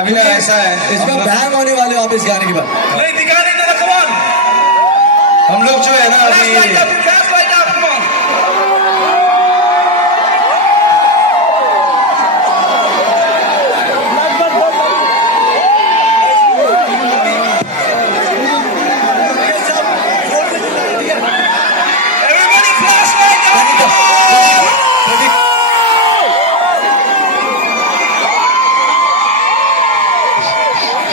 अभी ऐसा है इसमें बैंग होने वाले हो आप इस गाने के बाद। नहीं दिखा नहीं देना, come on. हम लोग जो है ना Flash light up, अभी flash light up, come on. Everybody flash light up, come on.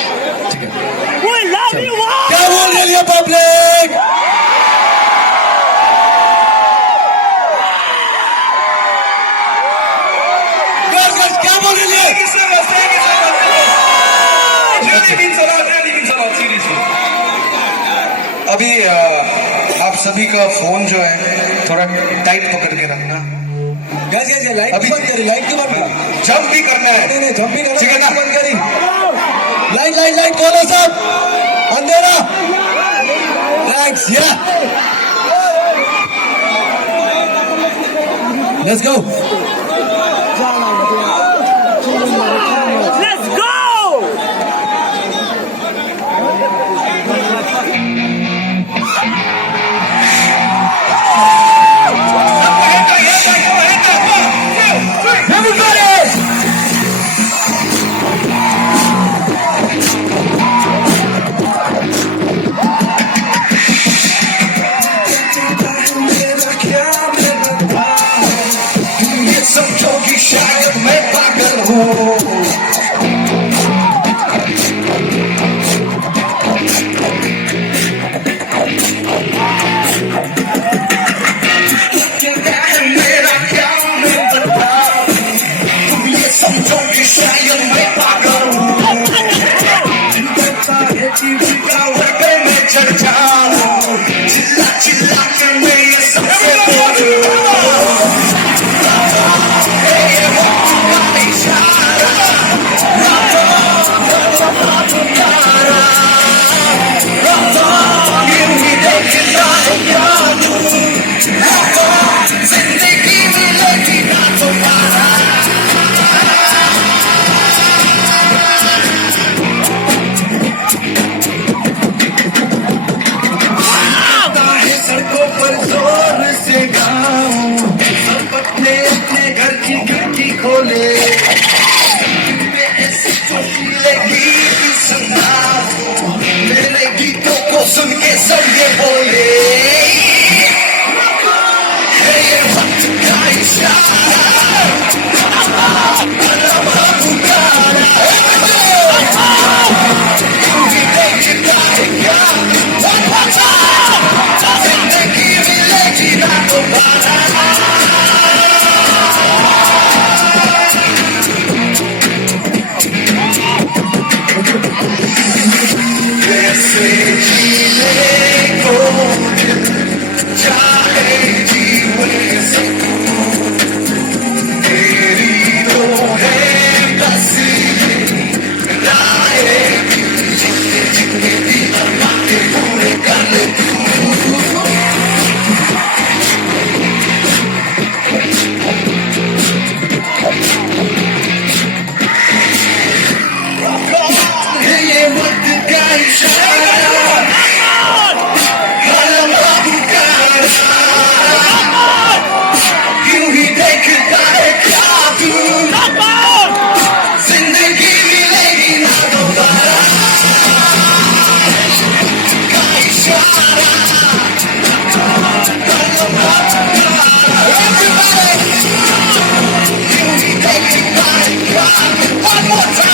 We love you all! क्या बोल रही है पब्लिक? क्या बोल रही है? Thank you so much, thank you so much. Really means a lot, seriously. अभी आप सभी का फोन जो है थोड़ा टाइट पकड़ के रखना। गैस गैस लाइट अभी- बंद करी, लाइट क्यों बंद करी? जंप भी करना है। नहीं जंप भी करो, ठीक है ना? लाइट बंद करी। लाइट लाइट लाइट खोलो सब, अंधेरा। लाइट्स या लेट्स गो। Let's go! समझो कि शायद मैं पागल हूँ। मेरा क्या मैं बताऊं, तुम ये समझो कि शायद मैं पागल हूँ। लगता है कि बिगाड़ पे मैं चढ़ जाऊं, चिल्ला चिल्ला के मैं ये सबसे बोलूं। सड़कों पर जोर से गाऊं, सब अपने अपने घर की खिड़की खोले, ऐसे चोटीले गीत सुनाऊं, मेरे गीतों को सुन के सब ये बोले, है ये वक्त का इशारा, अल्लाह पुकारा, तू ही देखता है क्या, जिंदगी मिलेगी ना दोबारा। कैसे जीने को दिल चाहे जीवन से, तेरी तो है बस ये राहें, जितने जितने भी अरमाने पूरे कर ले तू। है ये वक्त का इशारा, अल्लाह पुकारा, यूं ही देखता है क्या तू, जिंदगी मिलेगी ना दोबारा, का इशारा, अल्लाह पुकारा, यूं ही देखता है क्या, one more time.